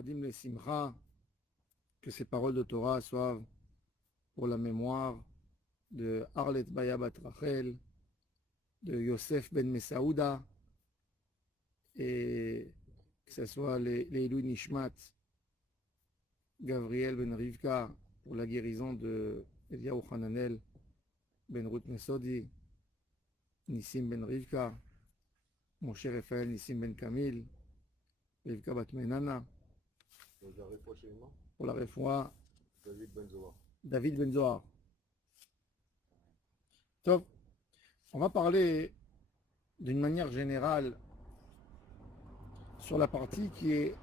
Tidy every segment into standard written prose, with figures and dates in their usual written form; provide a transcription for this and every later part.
Moadim le Simcha, que ces paroles de Torah soient pour la mémoire de Arlet Baya Bat Rachel, de Yosef Ben Mesaouda, et que ce soit les Ilou Nishmat, Gabriel Ben Rivka, pour la guérison de Eliyahu Hananel Ben Ruth Mesodi, Nissim Ben Rivka, Moshe Raphaël Nissim Ben Kamil, Rivka Bat Menana, pour la réfoua David Ben Zohar. Top. On va parler d'une manière générale sur la partie qui est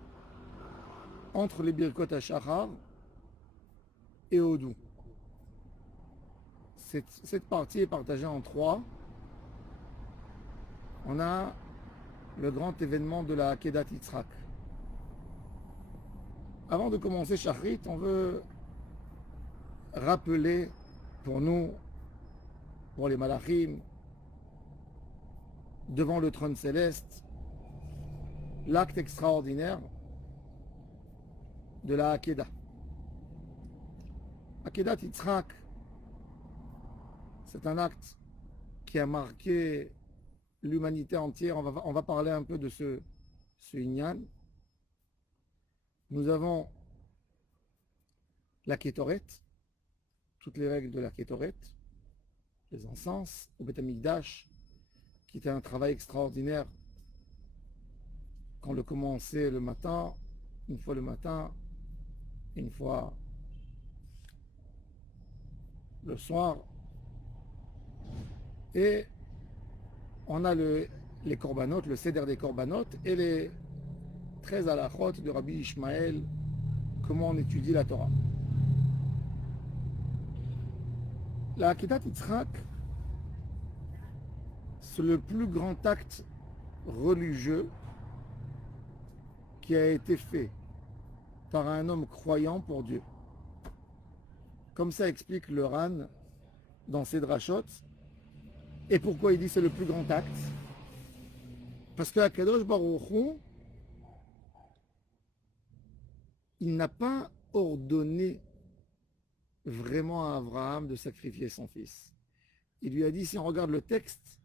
entre les Birkot HaShachar et Odou. Cette partie est partagée en trois. On a le grand événement de la Kedat Yitzhak. Avant de commencer Shachrit, on veut rappeler pour nous, pour les Malachim, devant le trône céleste, l'acte extraordinaire de la Akedah. Akedat Yitzhak, c'est un acte qui a marqué l'humanité entière. On va parler un peu de ce Inyan. Nous avons la Kétoret, toutes les règles de la Kétoret, les encens, au Beth Amikdash, qui était un travail extraordinaire quand le commençait le matin, une fois le matin, une fois le soir. Et on a les korbanot, le céder des korbanot et les 13 halachot de Rabbi Ishmael, comment on étudie la Torah. La Akedat Yitzhak, c'est le plus grand acte religieux qui a été fait par un homme croyant pour Dieu. Comme ça explique le Ran dans ses drachot. Et pourquoi il dit c'est le plus grand acte? Parce que Akadosh Baruch Hu, il n'a pas ordonné vraiment à Abraham de sacrifier son fils. Il lui a dit, si on regarde le texte,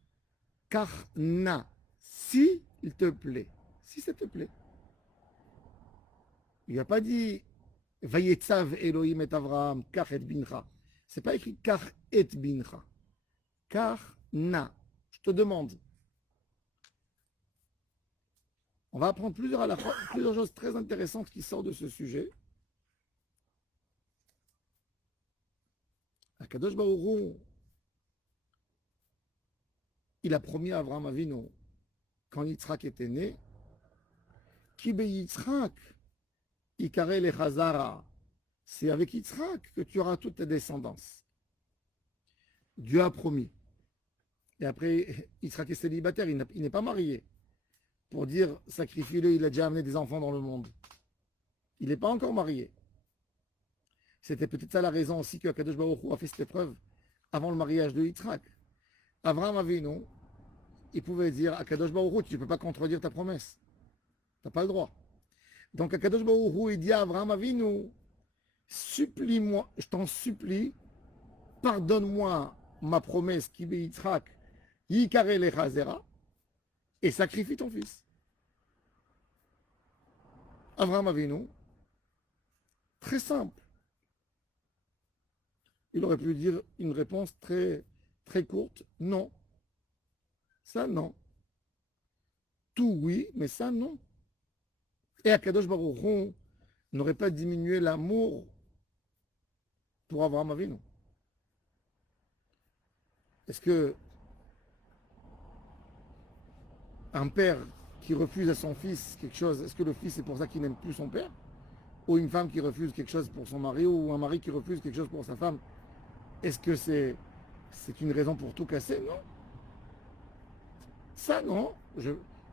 Karna, si il te plaît, si ça te plaît. Il n'a pas dit Vayetzav Elohim et Avraham, Kach et Bincha. C'est pas écrit Kach et Bincha. Karna. Je te demande. On va apprendre plusieurs choses très intéressantes qui sortent de ce sujet. Akadosh Baruch Hu, il a promis à Avraham Avinu, quand Yitzhak était né, Ki be Yitzhak, Ikare le Chazara. C'est avec Yitzhak que tu auras toute ta descendance. Dieu a promis. Et après, Yitzhak est célibataire, il n'est pas marié. Pour dire, sacrifie-le, il a déjà amené des enfants dans le monde. Il n'est pas encore marié. C'était peut-être ça la raison aussi que Akadosh Baruch Hu a fait cette épreuve avant le mariage de Yitzhak. Avraham Avinu, il pouvait dire, Akadosh Baruch Hu, tu ne peux pas contredire ta promesse. Tu n'as pas le droit. Donc Akadosh Baruch Hu, il dit à Avraham Avinu, supplie-moi, je t'en supplie, pardonne-moi ma promesse qui est Yitzhak, Yikare le Chazera, et sacrifie ton fils. Avraham Avinu, très simple. Il aurait pu dire une réponse très, très courte, non. Ça, non. Tout, oui, mais ça, non. Et Akadosh Baruch Hu n'aurait pas diminué l'amour pour Avraham Avinu. Est-ce que un père qui refuse à son fils quelque chose, est-ce que le fils c'est pour ça qu'il n'aime plus son père? Ou une femme qui refuse quelque chose pour son mari, ou un mari qui refuse quelque chose pour sa femme, est-ce que c'est une raison pour tout casser? Non. Ça, non.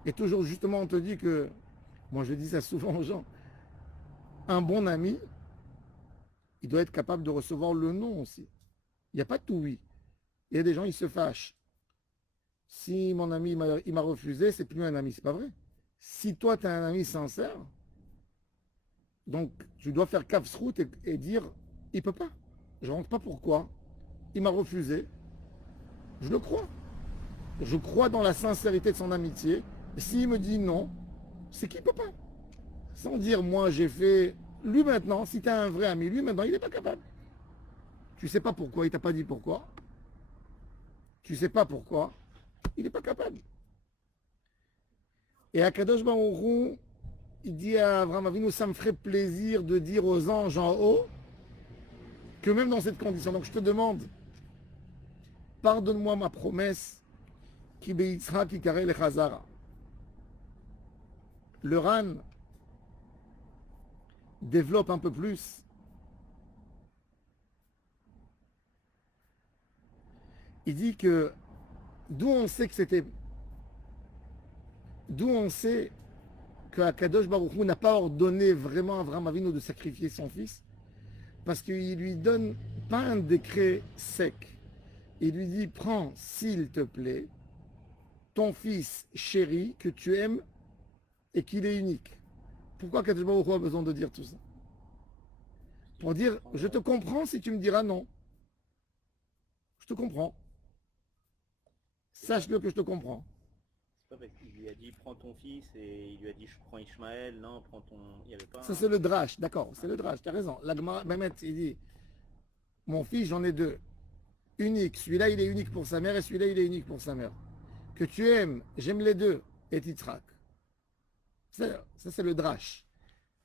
Et toujours, justement, on te dit que, moi je dis ça souvent aux gens, un bon ami, il doit être capable de recevoir le non aussi. Il n'y a pas de tout oui. Il y a des gens, ils se fâchent. Si mon ami il m'a refusé, c'est plus un ami, c'est pas vrai. Si toi, tu es un ami sincère, Donc, tu dois faire kafsrout et dire, il ne peut pas. Je ne rentre pas pourquoi. Il m'a refusé. Je le crois. Je crois dans la sincérité de son amitié. Et s'il me dit non, c'est qu'il ne peut pas. Sans dire, moi j'ai fait... Lui maintenant, si tu es un vrai ami, lui maintenant, il n'est pas capable. Tu ne sais pas pourquoi, il t'a pas dit pourquoi. Tu ne sais pas pourquoi, il n'est pas capable. Et Akadosh Baruch Hu, il dit à Abraham Avinu, ça me ferait plaisir de dire aux anges en haut que même dans cette condition, donc je te demande, pardonne-moi ma promesse, qui beïtsra qui carré le chazara. Le Ran développe un peu plus. Il dit que d'où on sait que c'était, d'où on sait que Akadosh Baruch Hu n'a pas ordonné vraiment à Abraham Avinu de sacrifier son fils, parce qu'il lui donne pas un décret sec. Il lui dit, prends, s'il te plaît, ton fils chéri que tu aimes et qu'il est unique. Pourquoi Akadosh Baruch Hu a besoin de dire tout ça? Pour dire, je te comprends si tu me diras non. Je te comprends. Sache-le que je te comprends. C'est pas parce qu'il lui a dit prends ton fils et il lui a dit je prends Ishmaël, non, prends ton... Il y avait pas Ça c'est le drash, d'accord, c'est le drash, tu as raison. La Gemara, Mehmet, il dit, mon fils j'en ai deux. Unique, celui-là il est unique pour sa mère et celui-là il est unique pour sa mère. Que tu aimes, j'aime les deux, et Yitzhak. Ça c'est le drash.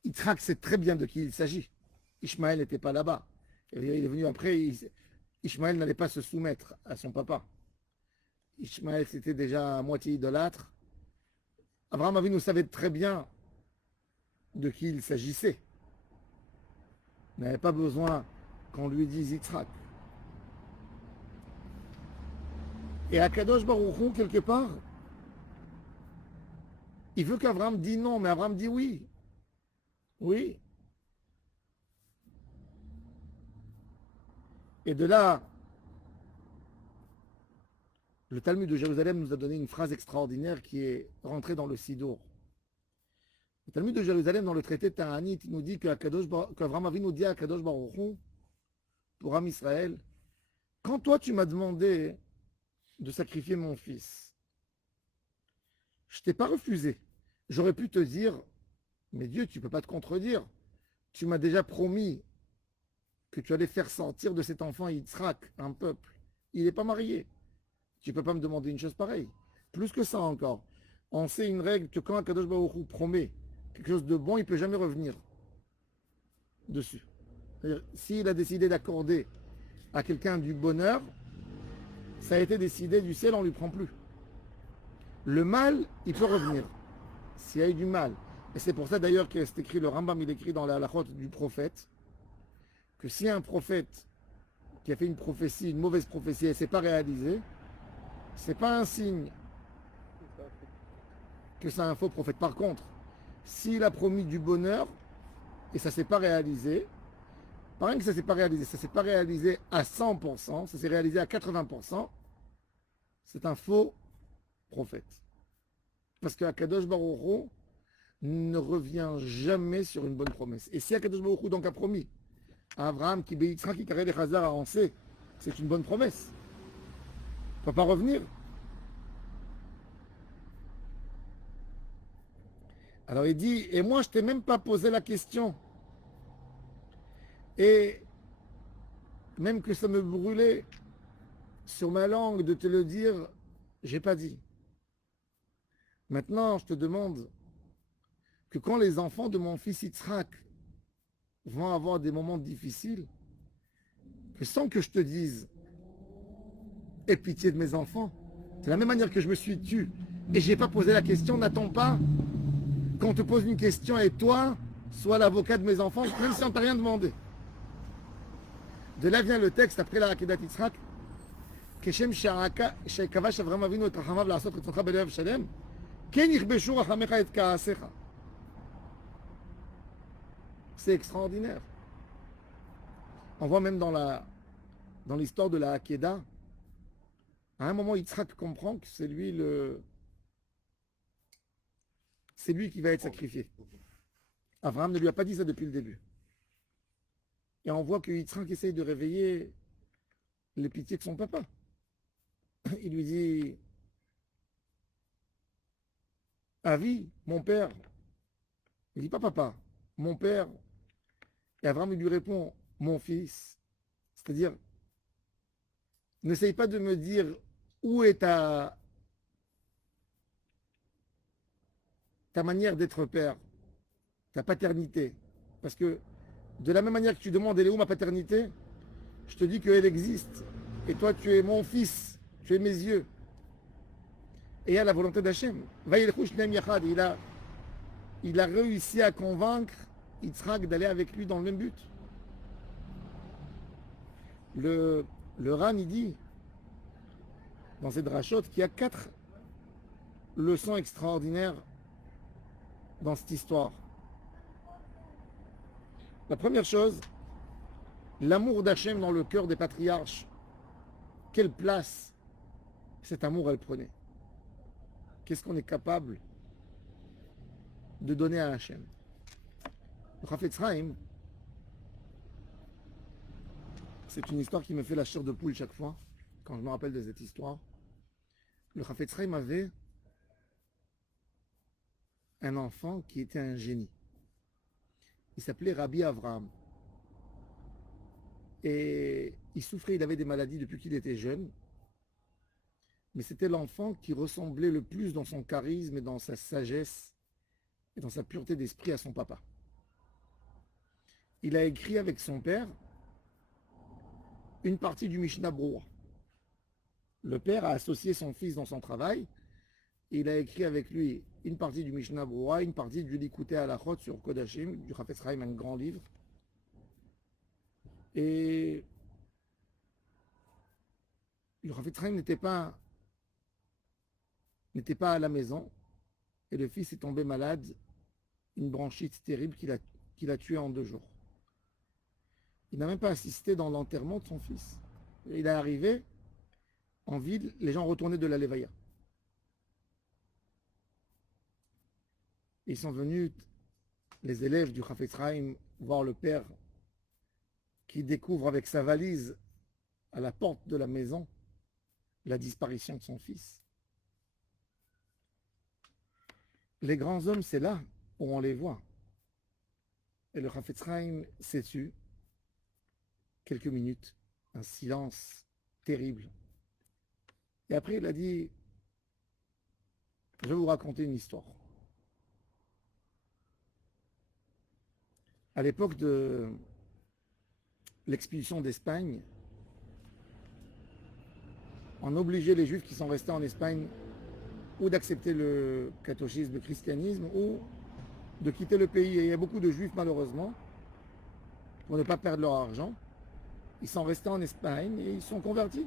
Yitzhak sait très bien de qui il s'agit. Ishmaël n'était pas là-bas. Il est venu après, Ishmaël n'allait pas se soumettre à son papa. Ishmaël c'était déjà à moitié idolâtre. Abraham Avinu savait très bien de qui il s'agissait. Il n'avait pas besoin qu'on lui dise Yitzhak. Et Akadosh Baruch Hu, quelque part, il veut qu'Abraham dise non, mais Abraham dit oui. Oui. Et de là, le Talmud de Jérusalem nous a donné une phrase extraordinaire qui est rentrée dans le Sidour. Le Talmud de Jérusalem, dans le traité de Ta'anit, il nous dit qu'Abraham Avinu nous dit à Akadosh Baruch Hu, pour Am Israël, quand toi tu m'as demandé de sacrifier mon fils, je ne t'ai pas refusé. J'aurais pu te dire, mais Dieu, tu ne peux pas te contredire. Tu m'as déjà promis que tu allais faire sortir de cet enfant Yitzhak un peuple. Il n'est pas marié. Tu ne peux pas me demander une chose pareille. Plus que ça encore. On sait une règle que quand Akadosh Baruch Hu promet quelque chose de bon, il ne peut jamais revenir dessus. C'est-à-dire, s'il a décidé d'accorder à quelqu'un du bonheur, ça a été décidé du ciel, on ne lui prend plus. Le mal, il peut revenir. S'il y a eu du mal. Et c'est pour ça d'ailleurs que c'est écrit, le Rambam, il écrit dans la halachot du prophète, que si un prophète qui a fait une prophétie, une mauvaise prophétie, et ne s'est pas réalisé, c'est pas un signe que c'est un faux prophète. Par contre, s'il a promis du bonheur et ça ne s'est pas réalisé, pas rien que ça ne s'est pas réalisé, ça ne s'est pas réalisé à 100%, ça s'est réalisé à 80%, c'est un faux prophète. Parce que Akadosh Baruch Hu ne revient jamais sur une bonne promesse. Et si Akadosh Baruch Hu donc a promis à Abraham qui béitra qui carré les Chazar, on sait, c'est une bonne promesse. Il ne peut pas revenir. Alors il dit, et moi je t'ai même pas posé la question. Et même que ça me brûlait sur ma langue de te le dire, j'ai pas dit. Maintenant, je te demande que quand les enfants de mon fils Yitzhak vont avoir des moments difficiles, que sans que je te dise, aie pitié de mes enfants, c'est la même manière que je me suis tu et j'ai pas posé la question, n'attends pas qu'on te pose une question et toi, sois l'avocat de mes enfants, même si on t'a rien demandé. De là vient le texte après la Akedat Yitzhak, כשם שכבש אברהם אבינו את רחמיו לעשות רצונך בלב שלם, כן יכבשו רחמיך את כעסיך. C'est extraordinaire. On voit même dans l'histoire de la Hakeda, à un moment, Yitzhak comprend que c'est lui qui va être sacrifié. Abraham ne lui a pas dit ça depuis le début. Et on voit que Yitzhak essaye de réveiller les pitiés de son papa. Il lui dit, Avi, mon père. Il dit pas papa, mon père. Et Abraham lui répond, mon fils. C'est-à-dire, n'essaye pas de me dire où est ta manière d'être père, ta paternité. Parce que de la même manière que tu demandes elle est où ma paternité, je te dis qu'elle existe. Et toi, tu es mon fils, tu es mes yeux. Et il y a la volonté d'Hachem. Il a réussi à convaincre Yitzhak d'aller avec lui dans le même but. Le Ran, il dit, dans cette drachote, qu'il y a 4 leçons extraordinaires dans cette histoire. La première chose, l'amour d'Hachem dans le cœur des patriarches. Quelle place cet amour elle prenait? Qu'est-ce qu'on est capable de donner à Hachem? Le Chafetz Chaim, c'est une histoire qui me fait la chair de poule chaque fois, quand je me rappelle de cette histoire. Le Chafetz Chaim avait un enfant qui était un génie. Il s'appelait Rabbi Avraham. Et il souffrait, il avait des maladies depuis qu'il était jeune. Mais c'était l'enfant qui ressemblait le plus dans son charisme et dans sa sagesse et dans sa pureté d'esprit à son papa. Il a écrit avec son père une partie du Mishnah Broua. Le père a associé son fils dans son travail. Et il a écrit avec lui une partie du Mishnah Broua, une partie du Likutei Halachot sur Kodashim, du Chafetz Chaim, un grand livre. Et le Chafetz Chaim n'était pas à la maison. Et le fils est tombé malade, une bronchite terrible qui l'a tué en 2 jours. Il n'a même pas assisté dans l'enterrement de son fils. Il est arrivé en ville, les gens retournaient de la Levaya. Ils sont venus, les élèves du Chafetz Chaim, voir le père qui découvre avec sa valise à la porte de la maison la disparition de son fils. Les grands hommes, c'est là où on les voit. Et le Chafetz Chaim s'est tu quelques minutes, un silence terrible. Et après, il a dit, je vais vous raconter une histoire. À l'époque de l'expulsion d'Espagne, on obligeait les Juifs qui sont restés en Espagne ou d'accepter le catholicisme, le christianisme, ou de quitter le pays. Et il y a beaucoup de Juifs, malheureusement, pour ne pas perdre leur argent, ils sont restés en Espagne et ils sont convertis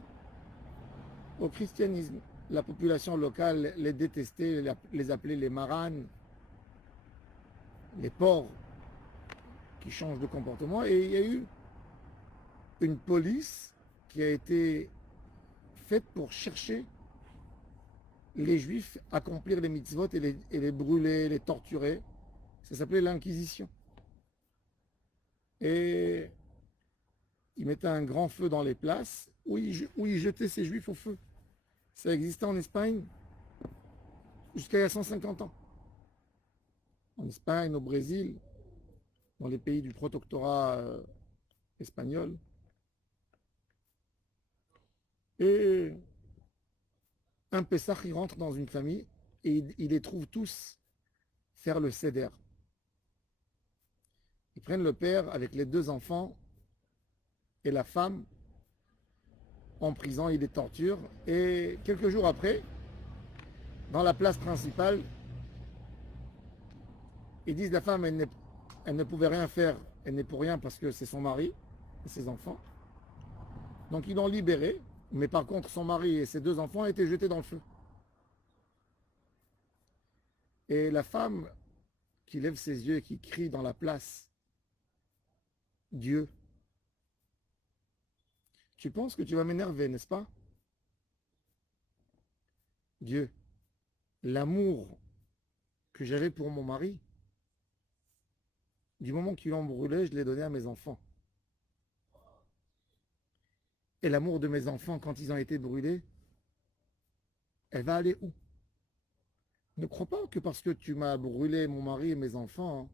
au christianisme. La population locale les détestait, les appelait les maranes, les porcs qui changent de comportement. Et il y a eu une police qui a été faite pour chercher les Juifs, accomplir les mitzvot et les brûler, les torturer. Ça s'appelait l'Inquisition. Et ils mettaient un grand feu dans les places où ils jetaient ces Juifs au feu. Ça existait en Espagne jusqu'à il y a 150 ans. En Espagne, au Brésil, dans les pays du protectorat espagnol. Et un Pessah, il rentre dans une famille et il les trouve tous faire le Seder. Ils prennent le père avec les 2 enfants et la femme en prison, il les torture. Et quelques jours après, dans la place principale, ils disent la femme, elle ne pouvait rien faire, elle n'est pour rien parce que c'est son mari et ses enfants. Donc ils l'ont libérée, mais par contre son mari et ses 2 enfants étaient jetés dans le feu. Et la femme qui lève ses yeux et qui crie dans la place, Dieu, tu penses que tu vas m'énerver, n'est-ce pas? Dieu, l'amour que j'avais pour mon mari, Du moment qu'ils l'ont brûlé, je l'ai donné à mes enfants. Et l'amour de mes enfants, quand ils ont été brûlés, elle va aller où? Ne crois pas que parce que tu m'as brûlé mon mari et mes enfants,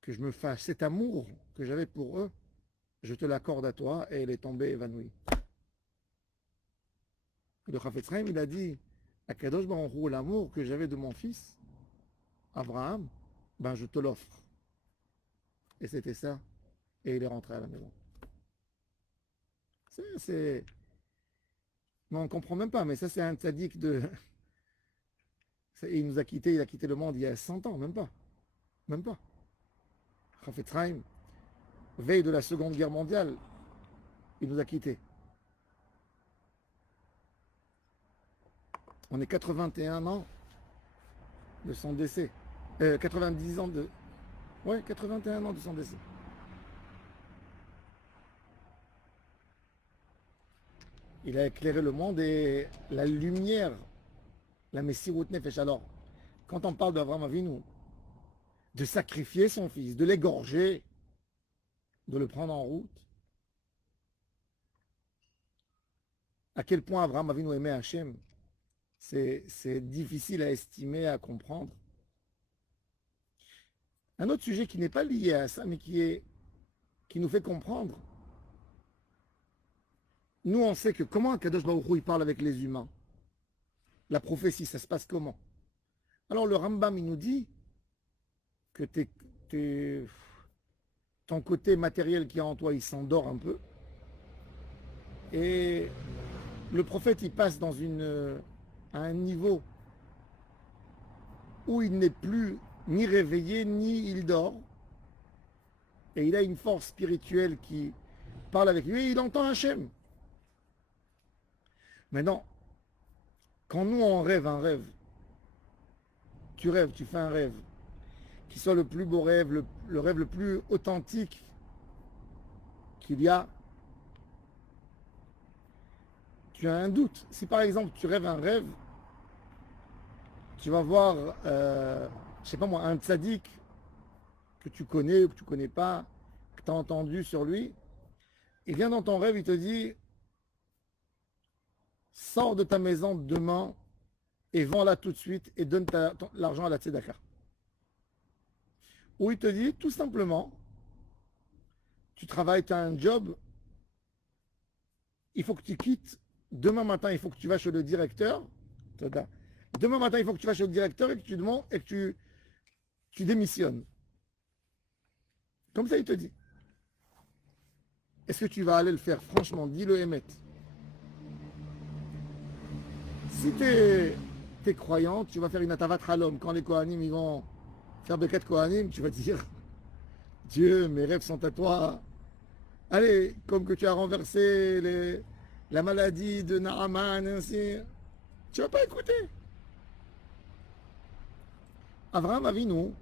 que je me fasse cet amour que j'avais pour eux, je te l'accorde à toi et elle est tombée évanouie. Le Chafetz Chaim, il a dit à Kadosh Baruch Hu, l'amour que j'avais de mon fils, Abraham, ben je te l'offre. Et c'était ça. Et il est rentré à la maison. C'est... Non, on ne comprend même pas, mais ça c'est un tzaddik de... Il nous a quittés, il a quitté le monde il y a 100 ans, même pas. Même pas. Chafetz Chaim, veille de la Seconde Guerre mondiale, il nous a quittés. On est 81 ans de son décès. 90 ans de... Ouais, 81 ans de son décès. Il a éclairé le monde et la lumière, la Messirut Nefesh. Alors, quand on parle d'Avraham Avinu, de sacrifier son fils, de l'égorger, de le prendre en route, à quel point Avraham Avinu aimait Hachem, c'est difficile à estimer, à comprendre. Un autre sujet qui n'est pas lié à ça, mais qui nous fait comprendre. Nous, on sait que comment Kadosh Baruch Hu, il parle avec les humains. La prophétie, ça se passe comment? Alors le Rambam, il nous dit que ton côté matériel qui est en toi, il s'endort un peu. Et le prophète, il passe à un niveau où il n'est plus ni réveillé, ni il dort. Et il a une force spirituelle qui parle avec lui et il entend Hachem. Maintenant, quand nous, on rêve un rêve, tu rêves, tu fais un rêve, qui soit le plus beau rêve, le rêve le plus authentique qu'il y a, tu as un doute. Si par exemple tu rêves un rêve, tu vas voir, je sais pas moi, un tzaddik que tu connais ou que tu connais pas, que tu as entendu sur lui, il vient dans ton rêve, il te dit, sors de ta maison demain et vends-la tout de suite et donne l'argent à la tzedaka. Ou il te dit tout simplement, tu travailles, tu as un job, il faut que tu quittes, demain matin il faut que tu vas chez le directeur, demain matin il faut que tu vas chez le directeur et que tu demandes et que tu démissionnes. Comme ça il te dit. Est-ce que tu vas aller le faire? Franchement, dis-le Emmet. Si tu es croyant, tu vas faire une atavat halom. Quand les Kohanim ils vont faire Bekat Kohanim, tu vas dire Dieu, mes rêves sont à toi. Allez, comme que tu as renversé la maladie de Naaman, ainsi. Tu vas pas écouter. Avraham Avinu,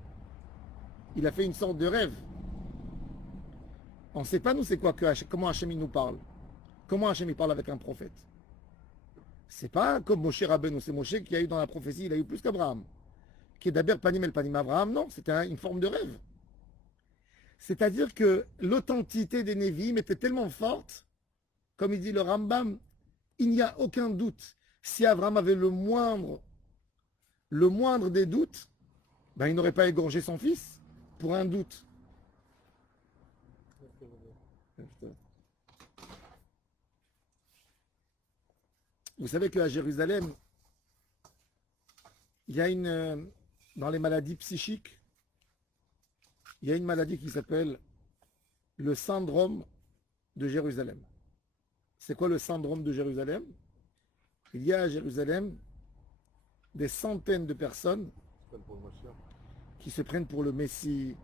il a fait une sorte de rêve. On ne sait pas nous c'est quoi comment Hachem nous parle. Comment Hachem parle avec un prophète. C'est pas comme Moshe Rabbeinu, c'est Moshe qui a eu dans la prophétie, il a eu plus qu'Abraham. Qui est d'abord Panim el Panim. Abraham, non, c'était une forme de rêve. C'est-à-dire que l'authenticité des Névim était tellement forte, comme il dit le Rambam, il n'y a aucun doute. Si Abraham avait le moindre des doutes, ben, il n'aurait pas égorgé son fils pour un doute. Vous savez qu'à Jérusalem, il y a dans les maladies psychiques, il y a une maladie qui s'appelle le syndrome de Jérusalem. C'est quoi le syndrome de Jérusalem? Il y a à Jérusalem des centaines de personnes qui se prennent pour le Messie,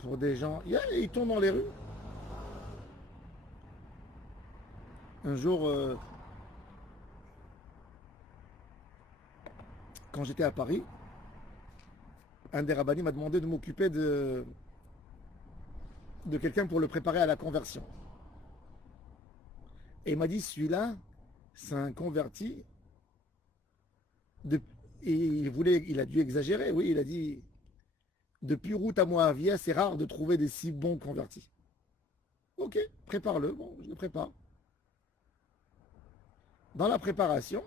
pour des gens. Ils tournent dans les rues. Un jour, quand j'étais à Paris, un des rabbinis m'a demandé de m'occuper de quelqu'un pour le préparer à la conversion. Et il m'a dit, celui-là, c'est un converti. Et il a dû exagérer, oui, il a dit, Depuis route à Moavia, c'est rare de trouver des si bons convertis. Ok, prépare-le. Bon, je le prépare. Dans la préparation,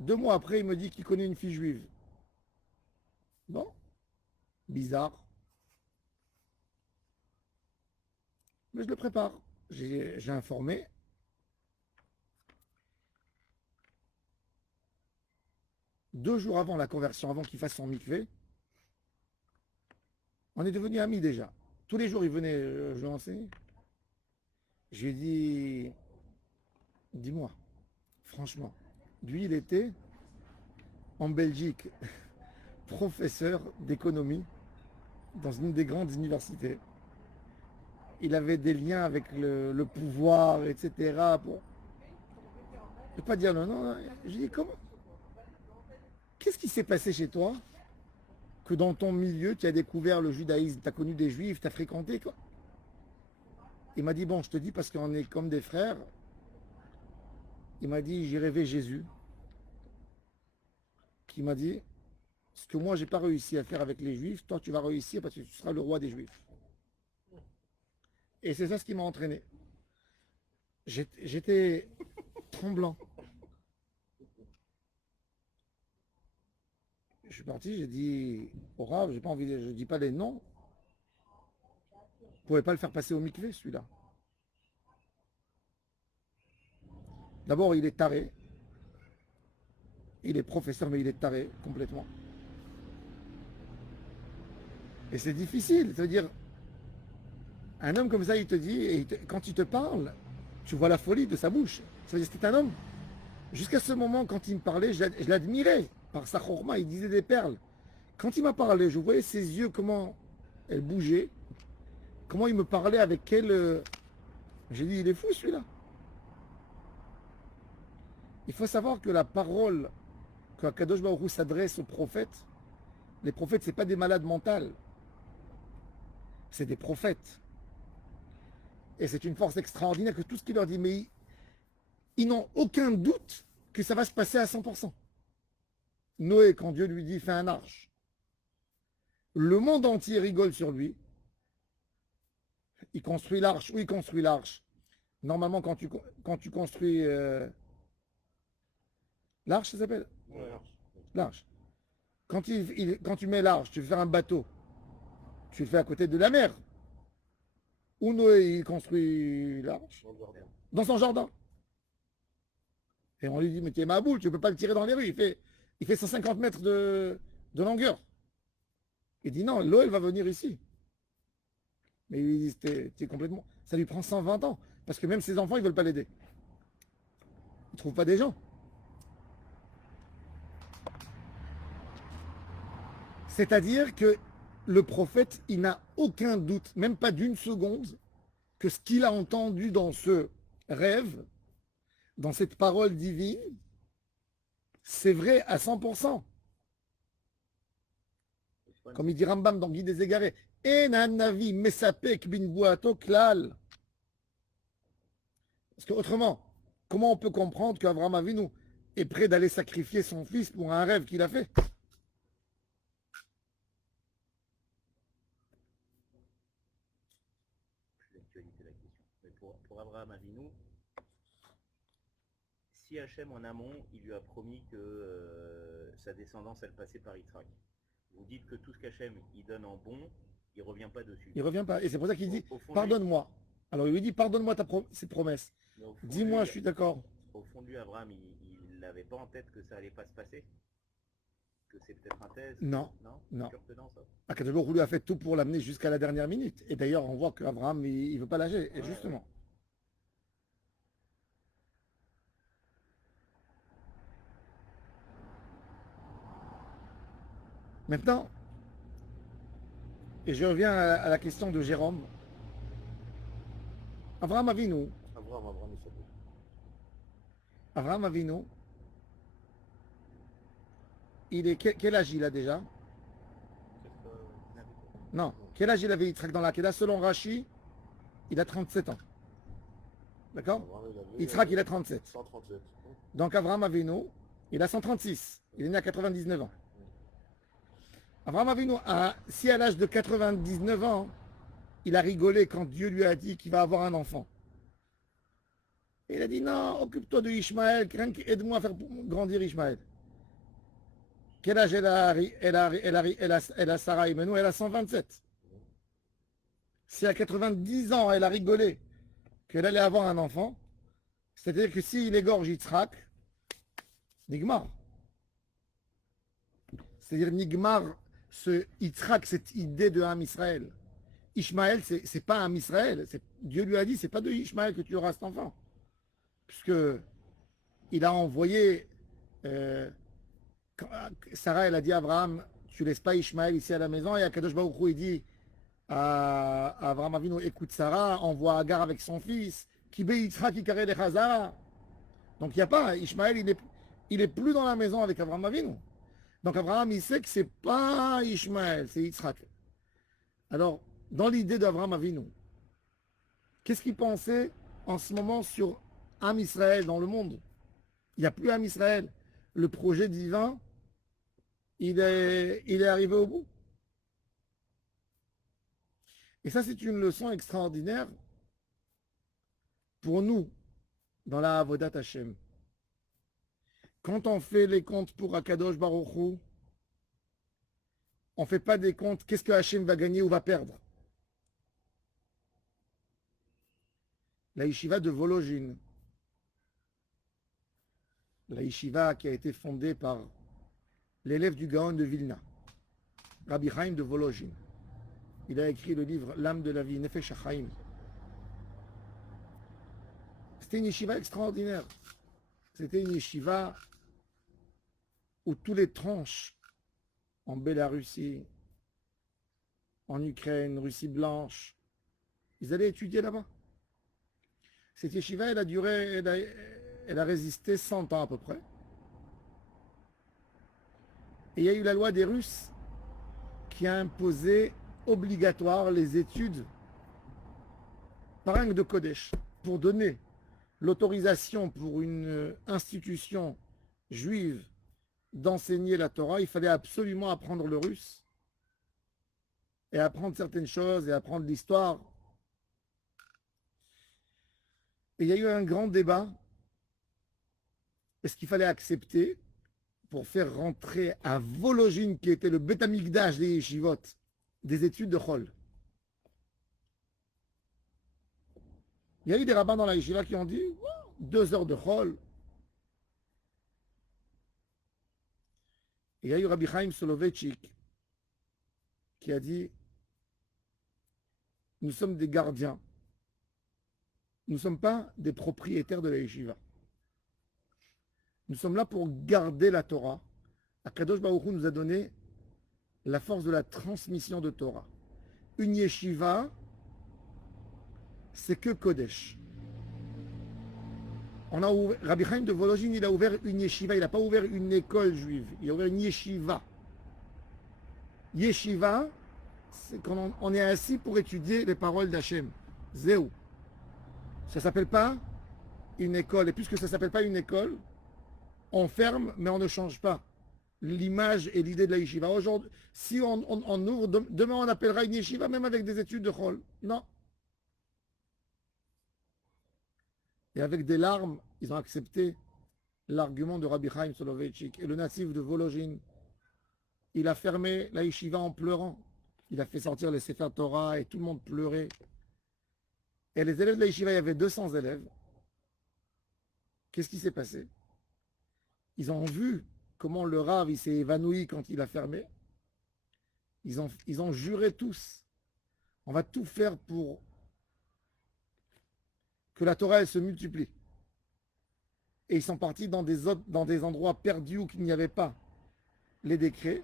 2 mois après, il me dit qu'il connaît une fille juive. Bon, bizarre. Mais je le prépare. J'ai informé. Deux jours avant la conversion, avant qu'il fasse son mikvé, on est devenus amis déjà. Tous les jours, il venait, je lui enseignais. Je lui ai dit, dis-moi, franchement, lui, il était en Belgique professeur d'économie dans une des grandes universités. Il avait des liens avec le pouvoir, etc. Bon, je ne vais pas dire non, non. Je lui ai dit, comment? Qu'est-ce qui s'est passé chez toi que dans ton milieu, tu as découvert le judaïsme, tu as connu des juifs, tu as fréquenté quoi? Il m'a dit, bon, je te dis parce qu'on est comme des frères. Il m'a dit, j'ai rêvé Jésus, qui m'a dit, ce que moi, j'ai pas réussi à faire avec les juifs, toi, tu vas réussir parce que tu seras le roi des juifs. Et c'est ça ce qui m'a entraîné. J'étais tremblant. Je suis parti, j'ai dit au Rav, j'ai pas envie, je dis pas les noms. Vous pouvez pas le faire passer au mikvé, celui-là. D'abord, il est taré. Il est professeur, mais il est taré complètement. Et c'est difficile. Ça veut dire, un homme comme ça, il te dit, et quand il te parle, tu vois la folie de sa bouche. Ça veut dire, c'était un homme. Jusqu'à ce moment, quand il me parlait, je l'admirais. Par sa chorma, il disait des perles. Quand il m'a parlé, je voyais ses yeux, comment elles bougeaient. Comment il me parlait, avec quel... J'ai dit, il est fou celui-là. Il faut savoir que la parole que Kadosh Baruch Hu s'adresse aux prophètes, les prophètes, ce n'est pas des malades mentales. C'est des prophètes. Et c'est une force extraordinaire que tout ce qu'il leur dit, mais ils n'ont aucun doute que ça va se passer à 100%. Noé, quand Dieu lui dit, fais un arche, le monde entier rigole sur lui. Il construit l'arche. Oui, il construit l'arche. Normalement, quand tu construis... l'arche, ça s'appelle? Ouais. L'arche. Quand tu mets l'arche, tu veux faire un bateau, tu le fais à côté de la mer. Où Noé, il construit l'arche? Dans son jardin. Et on lui dit, mais tu es ma boule, tu ne peux pas le tirer dans les rues. Il fait 150 mètres de longueur. Il dit, non, l'eau, elle va venir ici. Mais il dit, t'es complètement... Ça lui prend 120 ans. Parce que même ses enfants, ils ne veulent pas l'aider. Ils ne trouvent pas des gens. C'est-à-dire que le prophète, il n'a aucun doute, même pas d'une seconde, que ce qu'il a entendu dans ce rêve, dans cette parole divine, c'est vrai à 100%. Comme il dit Rambam dans Guide des Égarés, Enanavi mesapek bin buato klal. Parce que autrement, comment on peut comprendre qu'Avraham Avinu est prêt d'aller sacrifier son fils pour un rêve qu'il a fait? L'actualité de la question. Mais pour Abraham Avinu, si Hachem en amont, il lui a promis que sa descendance, elle passait par Yitzhak. Vous dites que tout ce qu'Hachem, il donne en bon, il ne revient pas dessus. Il ne revient pas. Et c'est pour ça qu'il dit, Au fond, pardonne-moi. Alors il lui dit, pardonne-moi cette promesse. Dis-moi, je suis d'accord. Au fond de lui, Abraham, il n'avait pas en tête que ça allait pas se passer. Que c'est peut-être un test. Non. Non. Surtenant, ça. Akadosh Baruch Hu lui a fait tout pour l'amener jusqu'à la dernière minute. Et d'ailleurs, on voit qu'Abraham, il ne veut pas lâcher. Et justement. Maintenant, et je reviens à la question de Jérôme. Abraham Avinu. Abraham Avinu. Il est quel âge il a déjà? Non. Quel âge il avait Yitzhak dans la Kedah? Selon Rashi, il a 37 ans. D'accord? Yitzhak, il a 37. 137. Donc Abraham Avinu, il a 136. Il est né à 99 ans. Abraham Avinu, si à l'âge de 99 ans, il a rigolé quand Dieu lui a dit qu'il va avoir un enfant. Et il a dit non, occupe-toi de Ishmaël, aide-moi à faire grandir Ishmaël. Quel âge elle a Sarah Imenu? Elle a 127. Si à 90 ans, elle a rigolé qu'elle allait avoir un enfant, c'est-à-dire que s'il égorge Yitzhak, Nigmar. C'est-à-dire Nigmar, ce Yitzhak, cette idée de Ham Israël. Ishmaël, c'est pas Ham Israël. Dieu lui a dit, c'est pas de Ishmaël que tu auras cet enfant. Puisque il a envoyé, Sarah, elle a dit à Abraham, tu laisses pas Ishmaël ici à la maison. Et Akadosh Baruch Hu, il dit à Abraham Avinu, écoute Sarah, envoie Agar avec son fils, qui Yitzhak qui carré les Chazara. Donc il n'y a pas, Ishmaël, il est plus dans la maison avec Abraham Avinu. Donc Abraham, il sait que c'est pas Ishmaël, c'est Yitzhak. Alors, dans l'idée d'Abraham Avinu, qu'est-ce qu'il pensait en ce moment sur Am Israël dans le monde? Il n'y a plus Am Israël. Le projet divin, il est arrivé au bout. Et ça, c'est une leçon extraordinaire pour nous dans la Avodat Hashem. Quand on fait les comptes pour Akadosh Baruch Hu, on ne fait pas des comptes qu'est-ce que Hashem va gagner ou va perdre. La yeshiva de Volojine, la yeshiva qui a été fondée par l'élève du Gaon de Vilna, Rabbi Chaim de Volojine. Il a écrit le livre L'âme de la vie, Nefesh HaChaim. C'était une yeshiva extraordinaire. C'était une yeshiva où tous les tranches en Bélarussie, en Ukraine, Russie blanche, ils allaient étudier là-bas. Cette yeshiva, elle a résisté 100 ans à peu près. Et il y a eu la loi des Russes qui a imposé obligatoire les études par un de Kodesh pour donner l'autorisation pour une institution juive d'enseigner la Torah. Il fallait absolument apprendre le russe et apprendre certaines choses et apprendre l'histoire. Et il y a eu un grand débat. Est-ce qu'il fallait accepter pour faire rentrer à Volojine, qui était le Beth Amikdash des yeshivot, des études de Chol? Il y a eu des rabbins dans la yeshiva qui ont dit 2 heures de Chol. Il y a eu Rabbi Chaim Soloveitchik qui a dit nous sommes des gardiens. Nous ne sommes pas des propriétaires de la yeshiva. Nous sommes là pour garder la Torah. Akadosh Baruch Hu nous a donné la force de la transmission de Torah. Une yeshiva, c'est que Kodesh. Rabbi Chaim de Volojine, il a ouvert une yeshiva, il n'a pas ouvert une école juive, il a ouvert une yeshiva. Yeshiva, c'est quand on est assis pour étudier les paroles d'Hachem. Zéou. Ça ne s'appelle pas une école. Et puisque ça ne s'appelle pas une école, on ferme, mais on ne change pas l'image et l'idée de la yeshiva. Aujourd'hui, si on ouvre, demain on appellera une yeshiva, même avec des études de Chol. Non. Et avec des larmes, ils ont accepté l'argument de Rabbi Chaim Soloveitchik. Et le natif de Volojine, il a fermé la yeshiva en pleurant. Il a fait sortir les Sefer Torah et tout le monde pleurait. Et les élèves de la yeshiva, il y avait 200 élèves. Qu'est-ce qui s'est passé? Ils ont vu comment le Rav il s'est évanoui quand il a fermé. Ils ont juré tous. On va tout faire pour que la Torah elle se multiplie. Et ils sont partis dans des endroits perdus où il n'y avait pas les décrets.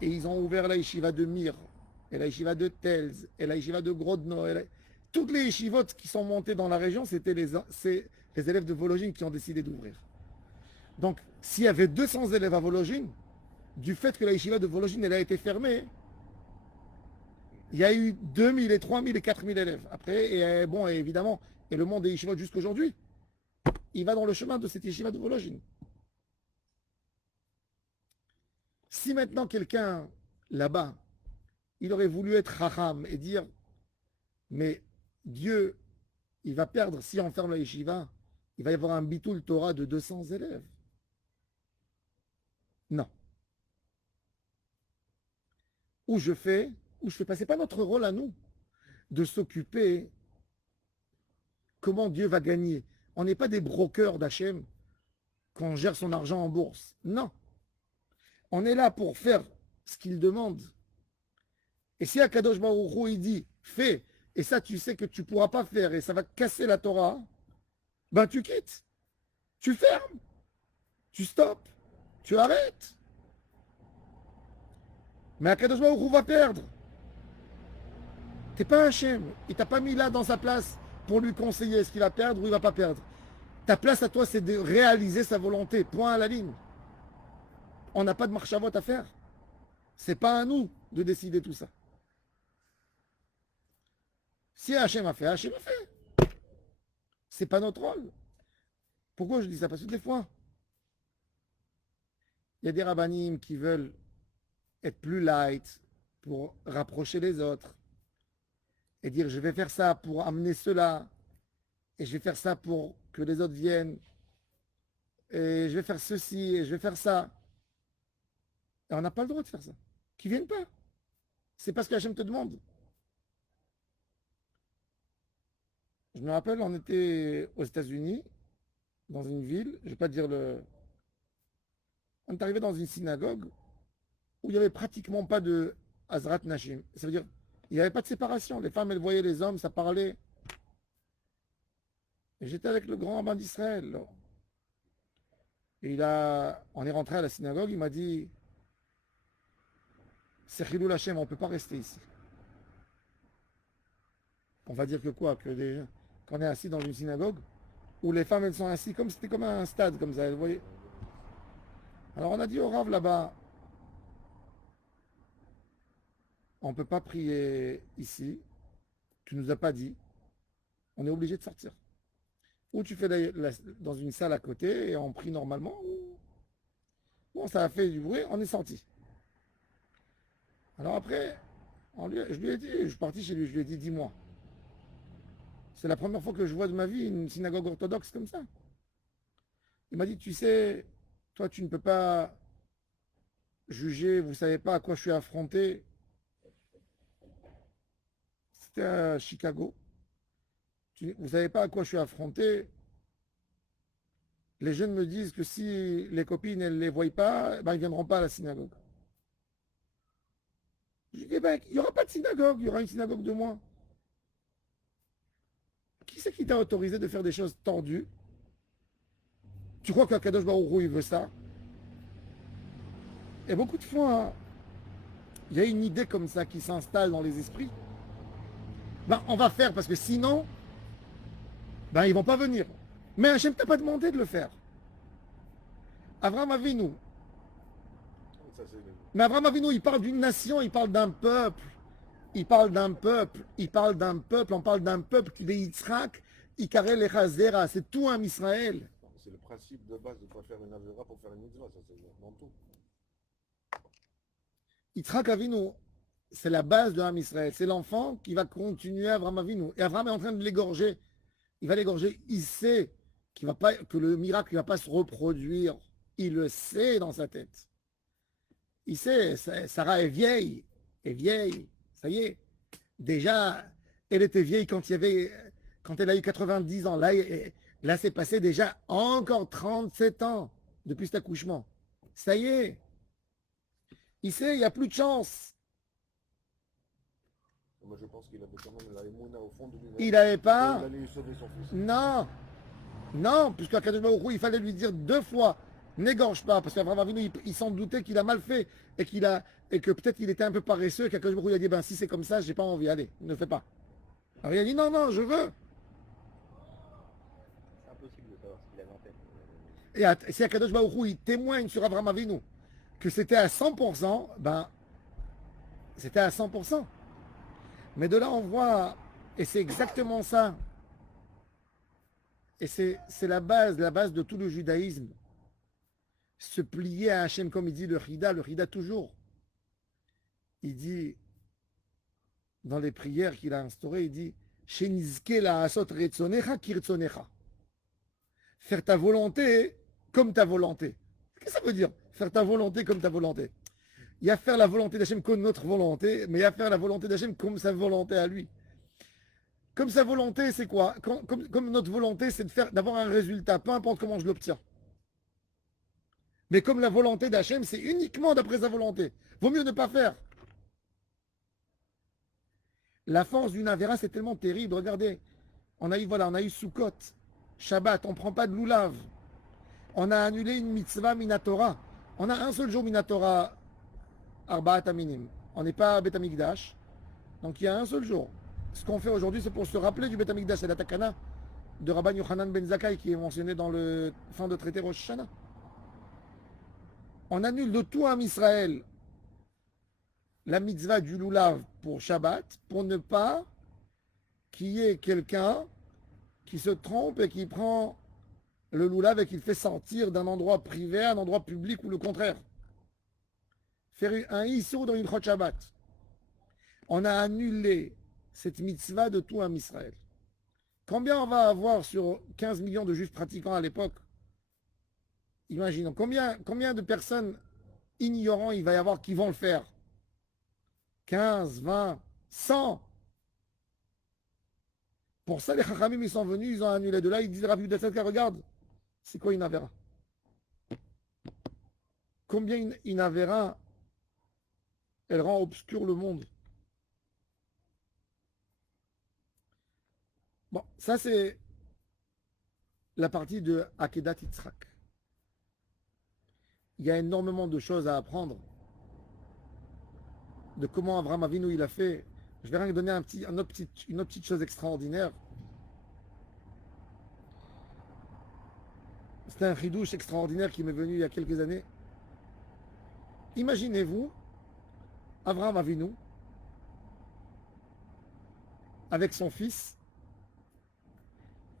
Et ils ont ouvert la yeshiva de Mir, et la yeshiva de Telz, et la yeshiva de Grodno. Toutes les yeshivot qui sont montées dans la région, c'était les élèves de Volojine qui ont décidé d'ouvrir. Donc, s'il y avait 200 élèves à Volojine, du fait que la yeshiva de Volojine elle a été fermée, il y a eu 2000 et 3000 et 4000 élèves. Après, et bon, et évidemment, et le monde des yeshivot jusqu'aujourd'hui, il va dans le chemin de cette yeshiva de Volojine. Si maintenant quelqu'un là-bas, il aurait voulu être Chacham et dire, mais Dieu, il va perdre, si on ferme la yeshiva, il va y avoir un bitul Torah de 200 élèves. Non. Où je fais pas. C'est pas notre rôle à nous de s'occuper comment Dieu va gagner. On n'est pas des brokers d'Hachem qu'on gère son argent en bourse. Non. On est là pour faire ce qu'il demande. Et si Akadosh Baruch Hu, il dit, fais, et ça tu sais que tu ne pourras pas faire, et ça va casser la Torah, ben tu quittes. Tu fermes. Tu stoppes. Tu arrêtes. Mais Akadosh Baruch Hu va perdre. T'es pas un Hachem. Il t'a pas mis là dans sa place pour lui conseiller est-ce qu'il va perdre ou il va pas perdre. Ta place à toi, c'est de réaliser sa volonté. Point à la ligne. On n'a pas de marchavot à faire. C'est pas à nous de décider tout ça. Si Hachem a fait, Hachem a fait. C'est pas notre rôle. Pourquoi je dis ça? Parce que des fois, il y a des rabbinim qui veulent être plus light pour rapprocher les autres et dire je vais faire ça pour amener cela et je vais faire ça pour que les autres viennent et je vais faire ceci et je vais faire ça. Et on n'a pas le droit de faire ça. Qu'ils viennent pas. C'est parce que Hachem te demande. Je me rappelle, on était aux États-Unis, dans une ville, je ne vais pas dire le. On est arrivé dans une synagogue où il n'y avait pratiquement pas de Hazrat Nashim. Ça veut dire, il n'y avait pas de séparation. Les femmes, elles voyaient les hommes, ça parlait. Et j'étais avec le grand rabbin d'Israël. Et on est rentré à la synagogue, il m'a dit, c'est Chilul Hashem, on ne peut pas rester ici. On va dire que quoi? Que déjà, quand on est assis dans une synagogue, où les femmes, elles sont assises, comme c'était comme un stade, comme ça, vous voyez. Alors on a dit au Rav là-bas, on ne peut pas prier ici, tu ne nous as pas dit, on est obligé de sortir. Ou tu fais dans une salle à côté et on prie normalement, ou bon, ça a fait du bruit, on est sorti. Alors après, je lui ai dit, je suis parti chez lui, je lui ai dit, dis-moi, c'est la première fois que je vois de ma vie une synagogue orthodoxe comme ça. Il m'a dit, tu sais, toi tu ne peux pas juger, vous ne savez pas à quoi je suis affronté. C'était à Chicago. Vous ne savez pas à quoi je suis affronté. Les jeunes me disent que si les copines, elles ne les voient pas, ben, ils ne viendront pas à la synagogue. Je dis, ben, il n'y aura pas de synagogue, il y aura une synagogue de moi. Qui c'est qui t'a autorisé de faire des choses tordues? Tu crois qu'Akadosh Baruch Hu, il veut ça? Et beaucoup de fois, il y a une idée comme ça qui s'installe dans les esprits. Ben, on va faire parce que sinon, ben, ils ne vont pas venir. Mais Hachem t'a pas demandé de le faire. Avraham Avinu. Mais Avraham Avinu, il parle d'une nation, il parle d'un peuple. Il parle d'un peuple, on parle d'un peuple qui est Yitzhak, Ikarel et Chazera, c'est tout un Israël. C'est le principe de base de ne pas faire une avera pour faire une mitzvah, ça c'est dans tout. Yitzhak Avinu, c'est la base de l'âme Israël, c'est l'enfant qui va continuer Avraham Avinu. Et Avraham est en train de l'égorger. Il va l'égorger, il sait que le miracle ne va pas se reproduire. Il le sait dans sa tête. Il sait, Sarah est vieille, ça y est. Déjà, elle était vieille quand elle a eu 90 ans. Là c'est passé déjà encore 37 ans depuis cet accouchement. Ça y est. Il sait, il n'y a plus de chance. Moi je pense qu'il avait quand même la émouna au fond de lui. Il n'avait pas. Il allait sauver son fils. Non, puisque Akadosh Baruch Hu, il fallait lui dire 2 fois, n'égorge pas, parce qu'Avraham Avinu, il s'en doutait qu'il a mal fait et que peut-être il était un peu paresseux et qu'Akadosh Baruch Hu a dit, ben si c'est comme ça, j'ai pas envie, allez, ne fais pas. Alors il a dit, non, je veux. C'est impossible de savoir ce qu'il avait en tête. Et si Akadosh Baruch Hu, il témoigne sur Avraham Avinu que c'était à 100%, ben c'était à 100%. Mais de là on voit, et c'est exactement ça. Et c'est la base de tout le judaïsme. Se plier à Hachem, comme il dit le Chida toujours. il dit, dans les prières qu'il a instaurées, il dit Shenizke la asot retzonecha kirtzonecha. Faire ta volonté comme ta volonté. Qu'est-ce que ça veut dire faire ta volonté comme ta volonté? Il y a faire la volonté d'Hachem comme notre volonté, mais il y a faire la volonté d'Hachem comme sa volonté à lui. Comme sa volonté, c'est quoi? Comme notre volonté, c'est d'avoir un résultat, peu importe comment je l'obtiens. Mais comme la volonté d'Hachem, c'est uniquement d'après sa volonté. Vaut mieux ne pas faire. La force d'une Avera, c'est tellement terrible. Regardez, on a eu Sukkot, Shabbat, on ne prend pas de loulav. On a annulé une mitzvah minatora. On a un seul jour minatora, Arba'at Aminim. On n'est pas à Bet Amikdash. Donc il y a un seul jour. Ce qu'on fait aujourd'hui, c'est pour se rappeler du Bet Amikdash, c'est la Takana de Rabban Yochanan Ben Zakkai qui est mentionné dans le fin de traité Rosh Hashanah. On annule de tout en Israël la mitzvah du loulav pour Shabbat, pour ne pas qu'il y ait quelqu'un qui se trompe et qui prend le loulav et qui le fait sortir d'un endroit privé à un endroit public ou le contraire. Faire un issou dans une chot Shabbat. On a annulé cette mitzvah de tout en Israël. Combien on va avoir sur 15 millions de juifs pratiquants à l'époque? Imaginons, combien de personnes ignorants il va y avoir qui vont le faire? 15, 20, 100. Pour ça, les Chachamim, ils sont venus, ils ont annulé de là, ils disent, Rabbi Yudatzadka, regarde, c'est quoi une Avera? Combien une Avera, elle rend obscur le monde? Bon, ça c'est la partie de Akedat Yitzhak. Il y a énormément de choses à apprendre de comment Avraham Avinu il a fait. Je vais rien donner une autre petite chose extraordinaire. C'est un chidouche extraordinaire qui m'est venu il y a quelques années. Imaginez-vous Avraham Avinu avec son fils.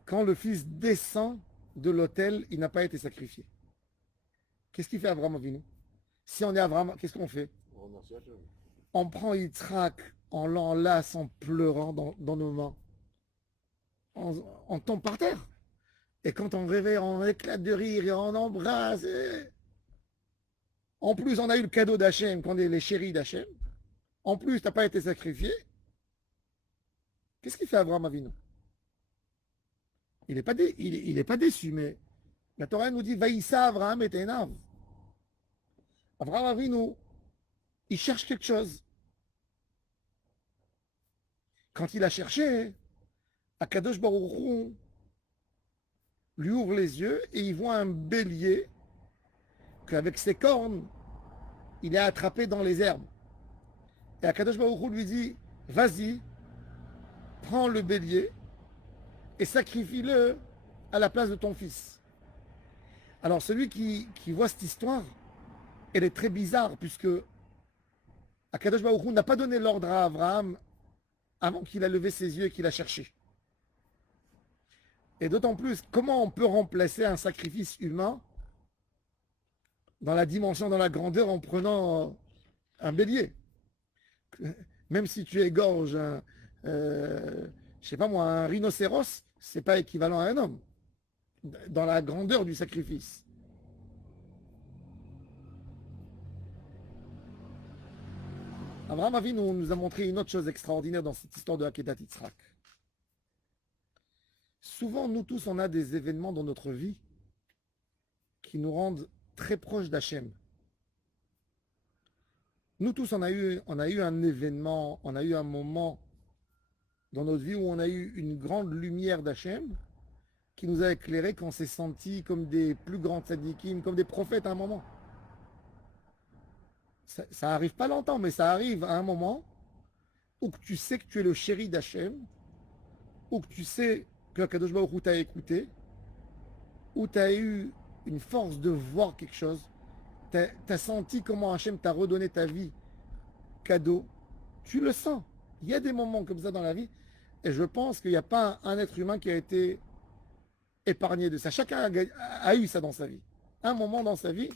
Quand le fils descend de l'autel, il n'a pas été sacrifié. Qu'est-ce qu'il fait Avraham Avinu? Si on est Avraham, qu'est-ce qu'on fait? On prend Yitzhak, on l'enlace en pleurant dans nos mains. On tombe par terre. Et quand on réveille, on éclate de rire et on embrasse. En plus, on a eu le cadeau d'Hachem, qu'on est les chéris d'Hachem. En plus, tu n'as pas été sacrifié. Qu'est-ce qu'il fait Avraham Avinu? Il n'est pas déçu, mais la Torah nous dit Vaïssa Avraham et Enav. Avraham Avinu, il cherche quelque chose. Quand il a cherché, Akadosh Baruch Hu lui ouvre les yeux et il voit un bélier qu'avec ses cornes, il est attrapé dans les herbes. Et Akadosh Baruch Hu lui dit, vas-y, prends le bélier et sacrifie-le à la place de ton fils. Alors celui qui voit cette histoire, elle est très bizarre puisque Akadosh Baruch Hu n'a pas donné l'ordre à Abraham avant qu'il a levé ses yeux et qu'il a cherché. Et d'autant plus, comment on peut remplacer un sacrifice humain dans la dimension, dans la grandeur, en prenant un bélier? Même si tu égorges je sais pas moi, un rhinocéros, c'est pas équivalent à un homme dans la grandeur du sacrifice. Avraham Avinu nous a montré une autre chose extraordinaire dans cette histoire de Akedat Yitzhak. Souvent, nous tous, on a des événements dans notre vie qui nous rendent très proches d'Hachem. Nous tous, on a eu un événement, on a eu un moment dans notre vie où on a eu une grande lumière d'Hachem qui nous a éclairé, qu'on s'est senti comme des plus grands tzadikim, comme des prophètes à un moment. Ça arrive pas longtemps, mais ça arrive à un moment où tu sais que tu es le chéri d'Hachem, où tu sais que Kadosh Baruch Hu t'a écouté, où tu as eu une force de voir quelque chose, tu as senti comment Hachem t'a redonné ta vie cadeau, tu le sens. Il y a des moments comme ça dans la vie, et je pense qu'il n'y a pas un être humain qui a été épargné de ça. Chacun a eu ça dans sa vie. Un moment dans sa vie,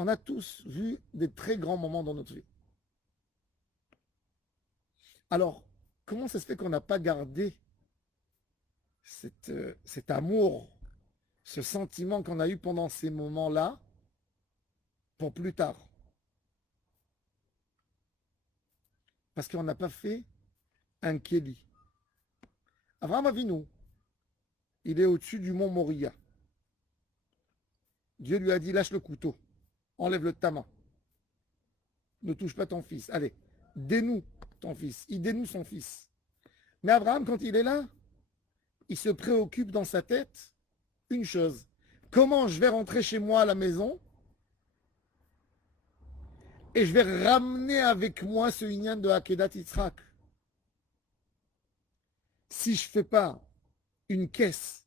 on a tous vu des très grands moments dans notre vie. Alors, comment ça se fait qu'on n'a pas gardé cet amour, ce sentiment qu'on a eu pendant ces moments-là pour plus tard? Parce qu'on n'a pas fait un Kéli. Abraham Avinu, il est au-dessus du mont Moria. Dieu lui a dit, lâche le couteau, enlève le tamin, ne touche pas ton fils. Allez, dénoue ton fils. Il dénoue son fils. Mais Abraham, quand il est là, il se préoccupe dans sa tête une chose. Comment je vais rentrer chez moi à la maison et je vais ramener avec moi ce Inyan de Akedat Yitzhak. Si je ne fais pas une caisse,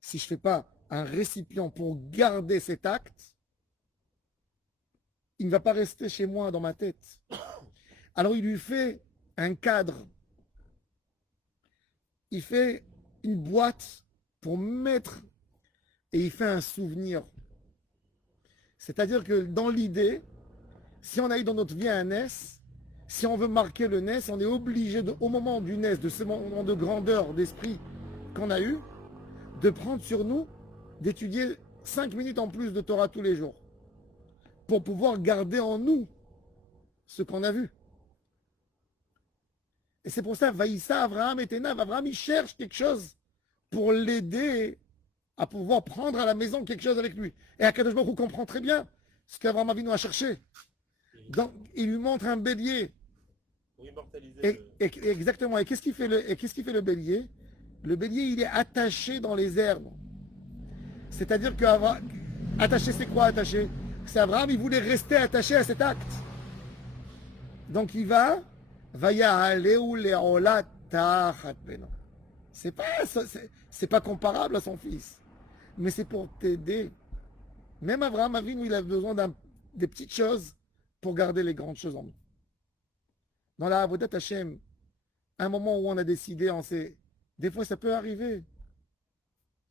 si je ne fais pas un récipient pour garder cet acte, il ne va pas rester chez moi dans ma tête. Alors il lui fait un cadre. Il fait une boîte pour mettre et il fait un souvenir. C'est-à-dire que dans l'idée, si on a eu dans notre vie un NES, si on veut marquer le NES, on est obligé, au moment du NES, de ce moment de grandeur d'esprit qu'on a eu, de prendre sur nous, d'étudier 5 minutes en plus de Torah tous les jours, pour pouvoir garder en nous ce qu'on a vu. Et c'est pour ça, Vaïssa, Abraham et Tenav, Abraham, il cherche quelque chose pour l'aider à pouvoir prendre à la maison quelque chose avec lui. Et Akadosh Baruch Hu comprend très bien ce qu'Abraham Avinu a cherché. Donc, il lui montre un bélier. Pour immortaliser. Exactement. Et qu'est-ce qu'il fait le bélier? Le bélier, il est attaché dans les herbes. C'est-à-dire que attaché, c'est quoi attaché? C'est Abraham, il voulait rester attaché à cet acte. Donc il va, c'est pas comparable à son fils, mais c'est pour t'aider. Même Abraham Avinu, il a besoin des petites choses pour garder les grandes choses en nous. Dans la Avodat Hashem, un moment où on a décidé, des fois ça peut arriver.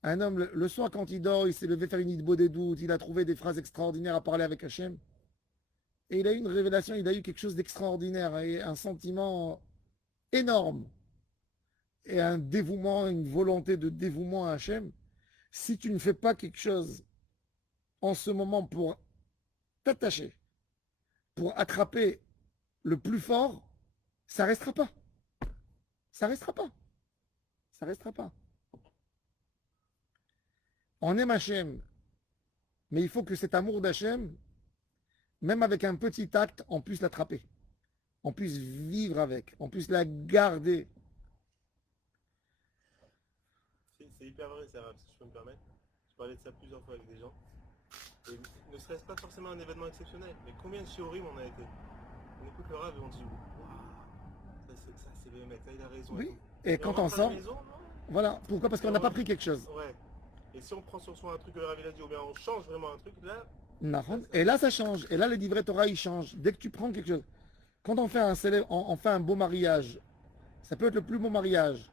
Un homme, le soir quand il dort, il s'est levé faire une idbo des doutes, il a trouvé des phrases extraordinaires à parler avec Hashem. Et il a eu une révélation, il a eu quelque chose d'extraordinaire et un sentiment énorme. Et un dévouement, une volonté de dévouement à Hashem. Si tu ne fais pas quelque chose en ce moment pour t'attacher, pour attraper le plus fort, ça restera pas. Ça restera pas. Ça restera pas. On aime Hashem, mais il faut que cet amour d'Hachem, même avec un petit acte, on puisse l'attraper. On puisse vivre avec, on puisse la garder. C'est hyper vrai, ça, si je peux me permettre. Je parlais de ça plusieurs fois avec des gens. Et ne serait-ce pas forcément un événement exceptionnel, mais combien de shiurim on a été? On écoute le rave et on dit waouh, ça c'est le mec, là il a raison. Oui, et quand on rentre à sort, la maison, non. voilà, pourquoi? Parce qu'on n'a pas pris quelque chose. Ouais. Et si on prend sur soi un truc que le rave il a dit, ou bien on change vraiment un truc, là. Et là, ça change. Et là, les livrets Torah, ils changent. Dès que tu prends quelque chose. Quand on fait on fait un beau mariage, ça peut être le plus beau mariage.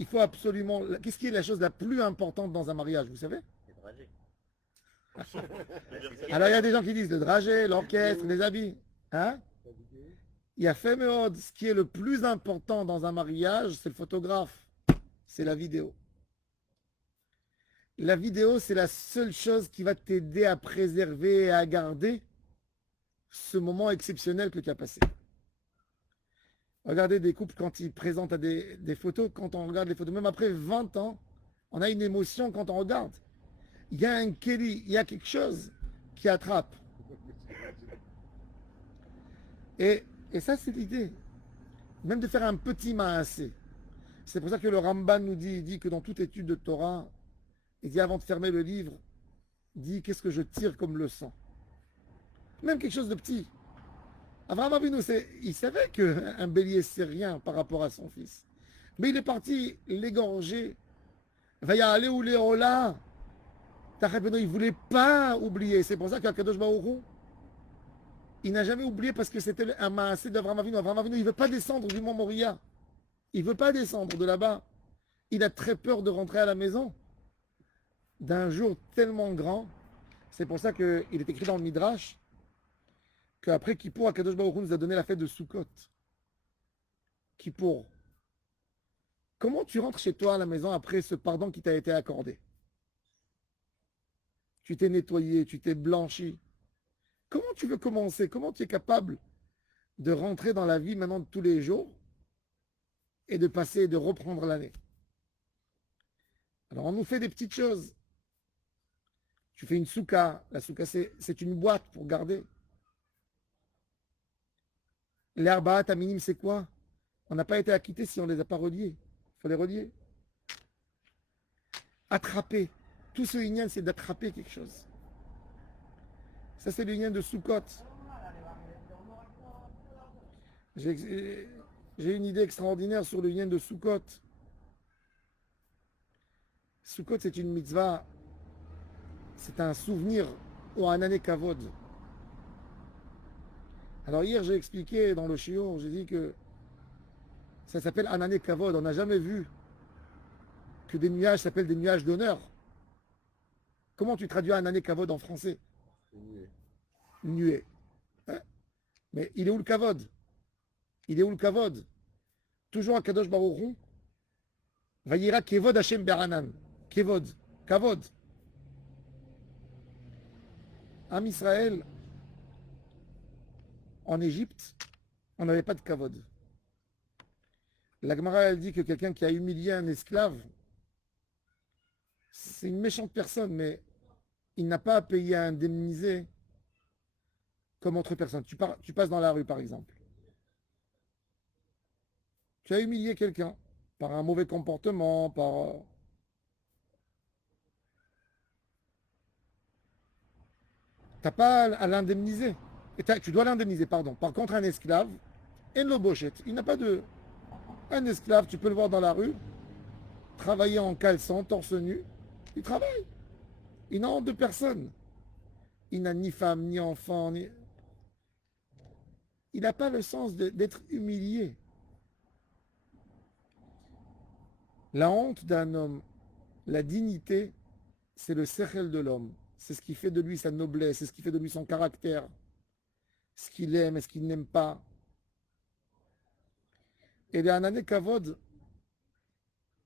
Il faut absolument. Qu'est-ce qui est la chose la plus importante dans un mariage, vous savez? C'est dragé. Alors, il y a des gens qui disent le dragé, l'orchestre, les habits. Hein? Il y a fait Méod. Ce qui est le plus important dans un mariage, c'est le photographe. C'est la vidéo. La vidéo, c'est la seule chose qui va t'aider à préserver et à garder ce moment exceptionnel que tu as passé. Regardez des couples quand ils présentent à des photos, quand on regarde les photos, même après 20 ans, on a une émotion quand on regarde. Il y a un Kelly, il y a quelque chose qui attrape. Et ça, c'est l'idée. Même de faire un petit maassé. C'est pour ça que le Ramban nous dit que dans toute étude de Torah, il dit avant de fermer le livre, dit qu'est-ce que je tire comme leçon. Même quelque chose de petit. Abraham Avinu, il savait qu'un bélier c'est rien par rapport à son fils. Mais il est parti l'égorger. Va y aller où les là. Il ne voulait pas oublier. C'est pour ça qu'Akadosh Baruch Hu, il n'a jamais oublié parce que c'était un maassé d'Abraham Avinu. Abraham Avinu, il ne veut pas descendre du mont Moria. Il ne veut pas descendre de là-bas. Il a très peur de rentrer à la maison d'un jour tellement grand. C'est pour ça qu'il est écrit dans le Midrash qu'après Kippour, Akadosh Baruch Hu nous a donné la fête de Sukkot. Kippour. Comment tu rentres chez toi à la maison après ce pardon qui t'a été accordé? Tu t'es nettoyé, tu t'es blanchi. Comment tu veux commencer? Comment tu es capable de rentrer dans la vie maintenant de tous les jours et de passer et de reprendre l'année? Alors on nous fait des petites choses. Tu fais une souka. La souka, c'est une boîte pour garder. Les arbaat à minime, c'est quoi? On n'a pas été acquitté si on ne les a pas reliés. Il faut les relier. Attraper. Tout ce lignan, c'est d'attraper quelque chose. Ça, c'est le lignan de Sukkot. J'ai une idée extraordinaire sur le lignan de Sukkot. Sukkot, c'est une mitzvah. C'est un souvenir ou un année kavod. Alors hier, j'ai expliqué dans le shiur, j'ai dit que ça s'appelle Anané Kavod. On n'a jamais vu que des nuages s'appellent des nuages d'honneur. Comment tu traduis Anané Kavod en français? Nuée. Hein? Mais il est où le Kavod? Il est où le Kavod? Toujours à Kadosh Baruch Hu. Vayira Kevod Hashem Beranan. Kevod. Kavod. Am Israël, en Égypte, on n'avait pas de Kavod. La Gemara, elle dit que quelqu'un qui a humilié un esclave, c'est une méchante personne, mais il n'a pas à payer à indemniser comme autre personne. Tu passes dans la rue, par exemple. Tu as humilié quelqu'un par un mauvais comportement, par... Tu n'as pas à l'indemniser. Tu dois l'indemniser, pardon. Par contre, un esclave, Enlo Bochet, il n'a pas de... Un esclave, tu peux le voir dans la rue, travailler en caleçon, torse nu, il travaille. Il n'a honte de personne. Il n'a ni femme, ni enfant, ni... Il n'a pas le sens d'être humilié. La honte d'un homme, la dignité, c'est le sechel de l'homme. C'est ce qui fait de lui sa noblesse, c'est ce qui fait de lui son caractère, ce qu'il aime et ce qu'il n'aime pas. Et les Anané Kavod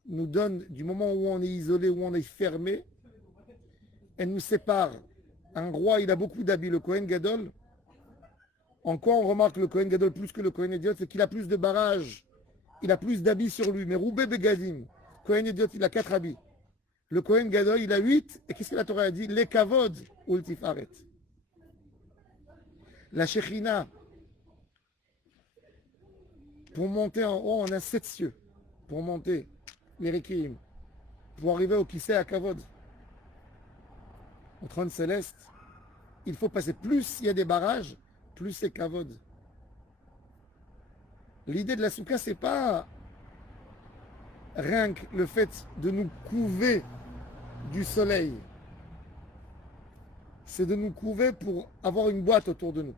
nous donne, du moment où on est isolé, où on est fermé, elle nous sépare. Un roi, il a beaucoup d'habits, le Kohen Gadol. En quoi on remarque le Kohen Gadol plus que le Kohen Idiot? C'est qu'il a plus de barrages, il a plus d'habits sur lui. Mais Roubé Begadim, Kohen Idiot, il a 4 habits. Le Kohen Gadol, il a 8. Et qu'est-ce que la Torah a dit? Les Kavod, Ultifaret. La Shechina, pour monter en haut, on a 7 cieux. Pour monter, les Rekim, pour arriver au Kisei à Kavod, au trône céleste, il faut passer. Plus il y a des barrages, plus c'est Kavod. L'idée de la Souka, c'est pas rien que le fait de nous couver du soleil. C'est de nous couver pour avoir une boîte autour de nous.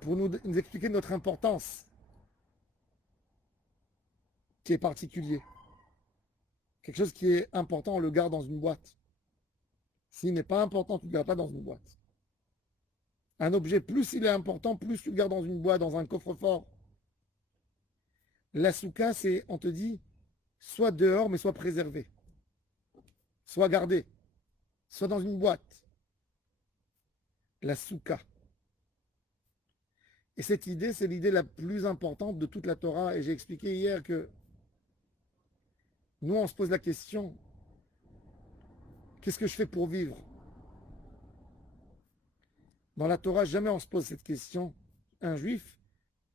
Pour nous expliquer notre importance, qui est particulier. Quelque chose qui est important, on le garde dans une boîte. S'il n'est pas important, tu ne le gardes pas dans une boîte. Un objet, plus il est important, plus tu le gardes dans une boîte, dans un coffre-fort. La souka, c'est, on te dit, soit dehors, mais soit préservé. Soit gardé. Soit dans une boîte. La souka. Et cette idée, c'est l'idée la plus importante de toute la Torah. Et j'ai expliqué hier que nous, on se pose la question, qu'est-ce que je fais pour vivre? Dans la Torah, jamais on se pose cette question. Un juif,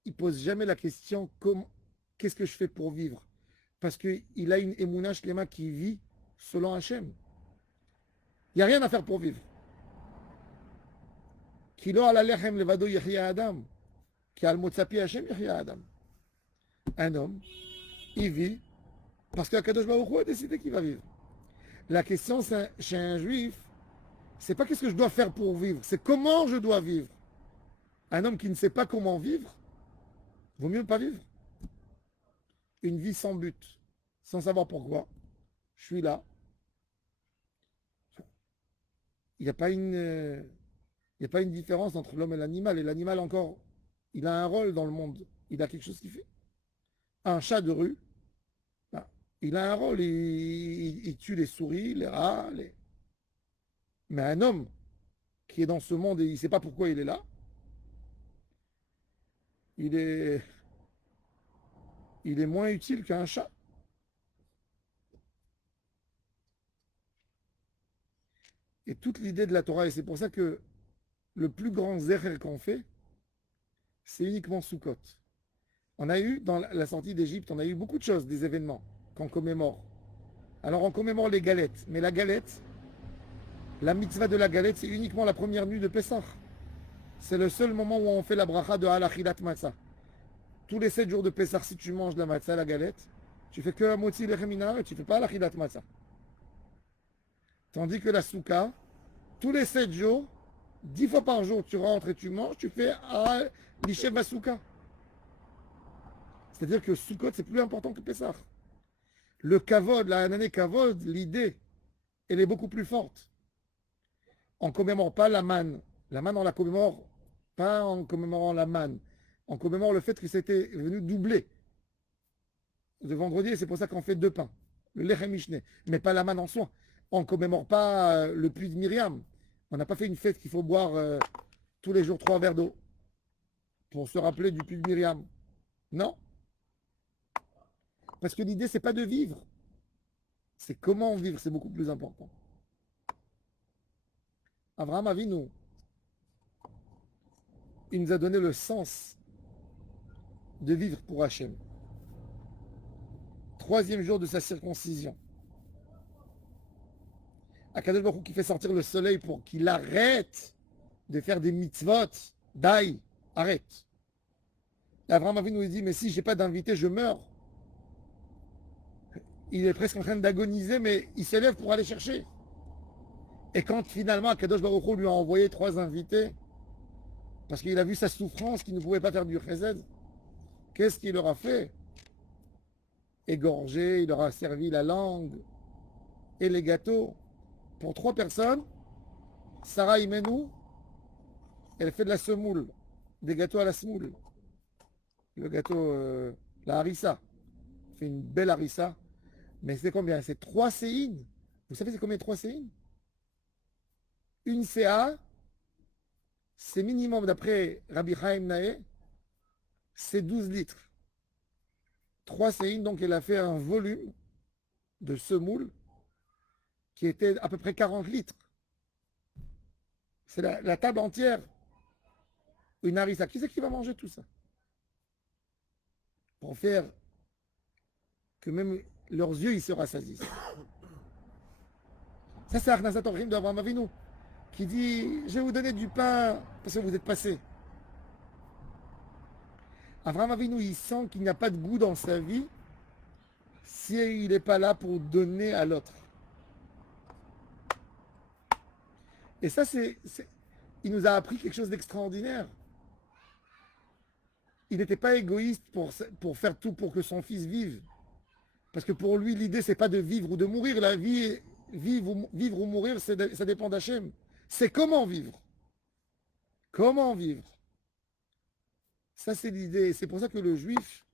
il ne pose jamais la question, qu'est-ce que je fais pour vivre? Parce qu'il a une émouna shlema qui vit selon Hachem. Il n'y a rien à faire pour vivre. Kilo ala lechem levado yechia adam. Ki al motzapi Hachem yechia adam. Un homme, il vit parce que Kadosh Baruch Hu a décidé qu'il va vivre. La question chez un juif, c'est pas qu'est-ce que je dois faire pour vivre, c'est comment je dois vivre. Un homme qui ne sait pas comment vivre, vaut mieux ne pas vivre. Une vie sans but, sans savoir pourquoi. Je suis là. Il n'y a pas une différence entre l'homme et l'animal. Et l'animal encore, il a un rôle dans le monde. il a quelque chose qu'il fait. Un chat de rue, ben, il a un rôle, il tue les souris, les rats, mais un homme qui est dans ce monde et il ne sait pas pourquoi il est là, il est, il est moins utile qu'un chat. Et toute l'idée de la Torah, et c'est pour ça que le plus grand zéher qu'on fait, c'est uniquement Sukkot. On a eu, dans la sortie d'Égypte, on a eu beaucoup de choses, des événements qu'on commémore. Alors on commémore les galettes, mais la galette, la mitzvah de la galette, c'est uniquement la première nuit de Pessah. C'est le seul moment où on fait la bracha de Halachilat Matzah. Tous les 7 jours de Pessah, si tu manges la matzah, la galette, tu fais que un motzi lechemina et tu ne fais pas Halachilat Matzah. Tandis que la souka, tous les 7 jours, 10 fois par jour, tu rentres et tu manges, tu fais l'Ishev Souka. C'est-à-dire que Sukkot, c'est plus important que Pessah. Le kavod, la année kavod, l'idée, elle est beaucoup plus forte. On ne commémore pas la manne. La manne, on la commémore pas en commémorant la manne. On commémore le fait que c'était venu doubler de vendredi, et c'est pour ça qu'on fait 2 pains. Le lechem mishné, mais pas la manne en soi. On ne commémore pas le puits de Myriam. On n'a pas fait une fête qu'il faut boire tous les jours 3 verres d'eau pour se rappeler du puits de Myriam. Non. Parce que l'idée, c'est pas de vivre. C'est comment vivre, c'est beaucoup plus important. Abraham Avinu, il nous a donné le sens de vivre pour Hachem. 3e jour de sa circoncision. Akadosh Baruch Hu qui fait sortir le soleil pour qu'il arrête de faire des mitzvot. Daï, arrête. Abraham Avinu nous dit, mais si j'ai pas d'invité, je meurs. Il est presque en train d'agoniser, mais il s'élève pour aller chercher. Et quand finalement Akadosh Baruch Hu lui a envoyé 3 invités, parce qu'il a vu sa souffrance, qu'il ne pouvait pas faire du chesed, qu'est-ce qu'il leur a fait? Égorgé, il leur a servi la langue et les gâteaux. Pour 3 personnes, Sarah Imenou, elle fait de la semoule, des gâteaux à la semoule. Le gâteau, la harissa, fait une belle harissa. Mais c'est combien? C'est 3 séines. Vous savez c'est combien 3 séines? Une CA, c'est minimum, d'après Rabbi Chaim Naé, c'est 12 litres. 3 séines, donc elle a fait un volume de semoule qui était à peu près 40 litres. C'est la table entière. Une harissa. Qui c'est qui va manger tout ça? Pour faire que même leurs yeux, ils se rassasissent. Ça, c'est Arnasat Orchim d'Avraham Avinu, qui dit, je vais vous donner du pain parce que vous êtes passé. Avraham Avinu, il sent qu'il n'y a pas de goût dans sa vie s'il n'est pas là pour donner à l'autre. Et ça, il nous a appris quelque chose d'extraordinaire. Il n'était pas égoïste pour faire tout pour que son fils vive. Parce que pour lui, l'idée, c'est pas de vivre ou de mourir. La vie, vivre ou mourir, ça dépend d'Hachem. C'est comment vivre. Comment vivre. Ça, c'est l'idée. C'est pour ça que le juif,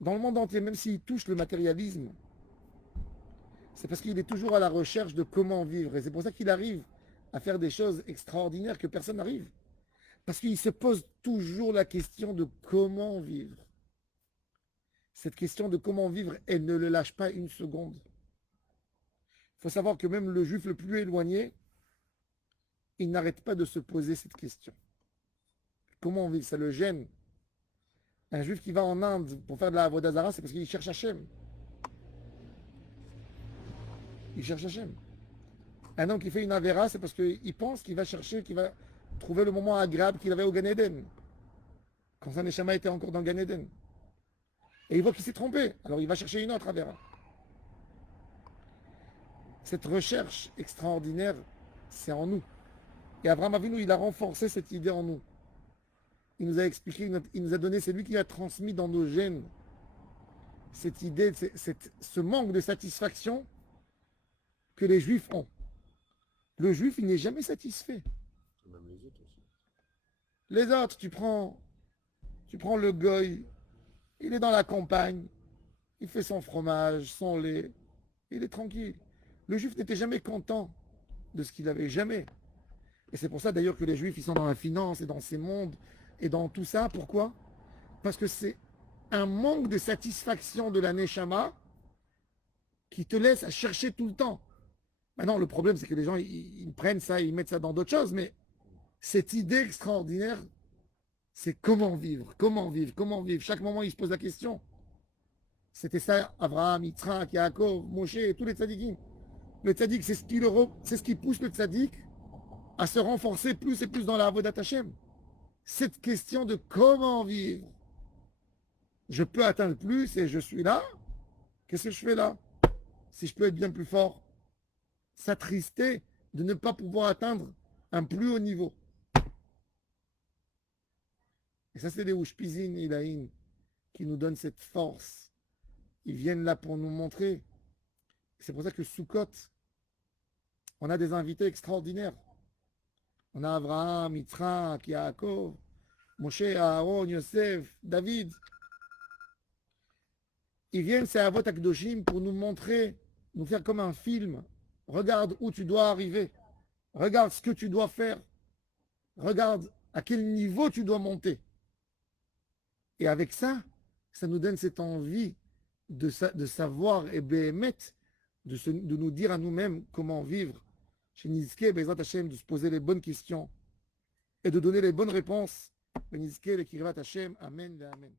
dans le monde entier, même s'il touche le matérialisme, c'est parce qu'il est toujours à la recherche de comment vivre. Et c'est pour ça qu'il arrive à faire des choses extraordinaires que personne n'arrive. Parce qu'il se pose toujours la question de comment vivre. Cette question de comment vivre, elle ne le lâche pas une seconde. Il faut savoir que même le juif le plus éloigné, il n'arrête pas de se poser cette question. Comment vivre? Ça le gêne. Un juif qui va en Inde pour faire de la Avodah Zarah, c'est parce qu'il cherche Hachem. Il cherche Hachem. Un homme qui fait une Avera, c'est parce qu'il pense qu'il va chercher, qu'il va trouver le moment agréable qu'il avait au Gan Eden. Quand sa Neshama était encore dans le Gan Eden. Et il voit qu'il s'est trompé. Alors il va chercher une autre Avera. Cette recherche extraordinaire, c'est en nous. Et Avraham Avinu, il a renforcé cette idée en nous. Il nous a expliqué, il nous a donné, c'est lui qui a transmis dans nos gènes cette idée, ce manque de satisfaction que les Juifs ont. Le Juif, il n'est jamais satisfait. Même les autres aussi. Les autres, tu Tu prends le goy, il est dans la campagne, il fait son fromage, son lait, il est tranquille. Le juif n'était jamais content de ce qu'il avait, jamais. Et c'est pour ça d'ailleurs que les juifs, ils sont dans la finance et dans ces mondes et dans tout ça. Pourquoi? Parce que c'est un manque de satisfaction de la neshama qui te laisse à chercher tout le temps. Maintenant, le problème, c'est que les gens, ils prennent ça, ils mettent ça dans d'autres choses, mais cette idée extraordinaire, c'est comment vivre, comment vivre, comment vivre. Chaque moment, ils se posent la question. C'était ça, Abraham, Yitzhak, Yaakov, Moshe, et tous les tzadikim. Le tzadik, c'est ce qui pousse le tzadik à se renforcer plus et plus dans la Avodat Hashem. Cette question de comment vivre. Je peux atteindre plus et je suis là. Qu'est-ce que je fais là? Si je peux être bien plus fort, s'attrister de ne pas pouvoir atteindre un plus haut niveau. Et ça, c'est des Ushpizin, Ilaïn, qui nous donnent cette force. Ils viennent là pour nous montrer. C'est pour ça que Sukkot, on a des invités extraordinaires. On a Abraham, Yitzhak, Yaakov, Moshe, Aaron, Yosef, David. Ils viennent, c'est Avot Akdoshim, pour nous montrer, nous faire comme un film. Regarde où tu dois arriver. Regarde ce que tu dois faire. Regarde à quel niveau tu dois monter. Et avec ça, ça nous donne cette envie de savoir et béhémet, de nous dire à nous-mêmes comment vivre. Chez Nizke, Bezrat Hashem, de se poser les bonnes questions et de donner les bonnes réponses. Nizke, le Kirvat Hashem, Amen, Amen.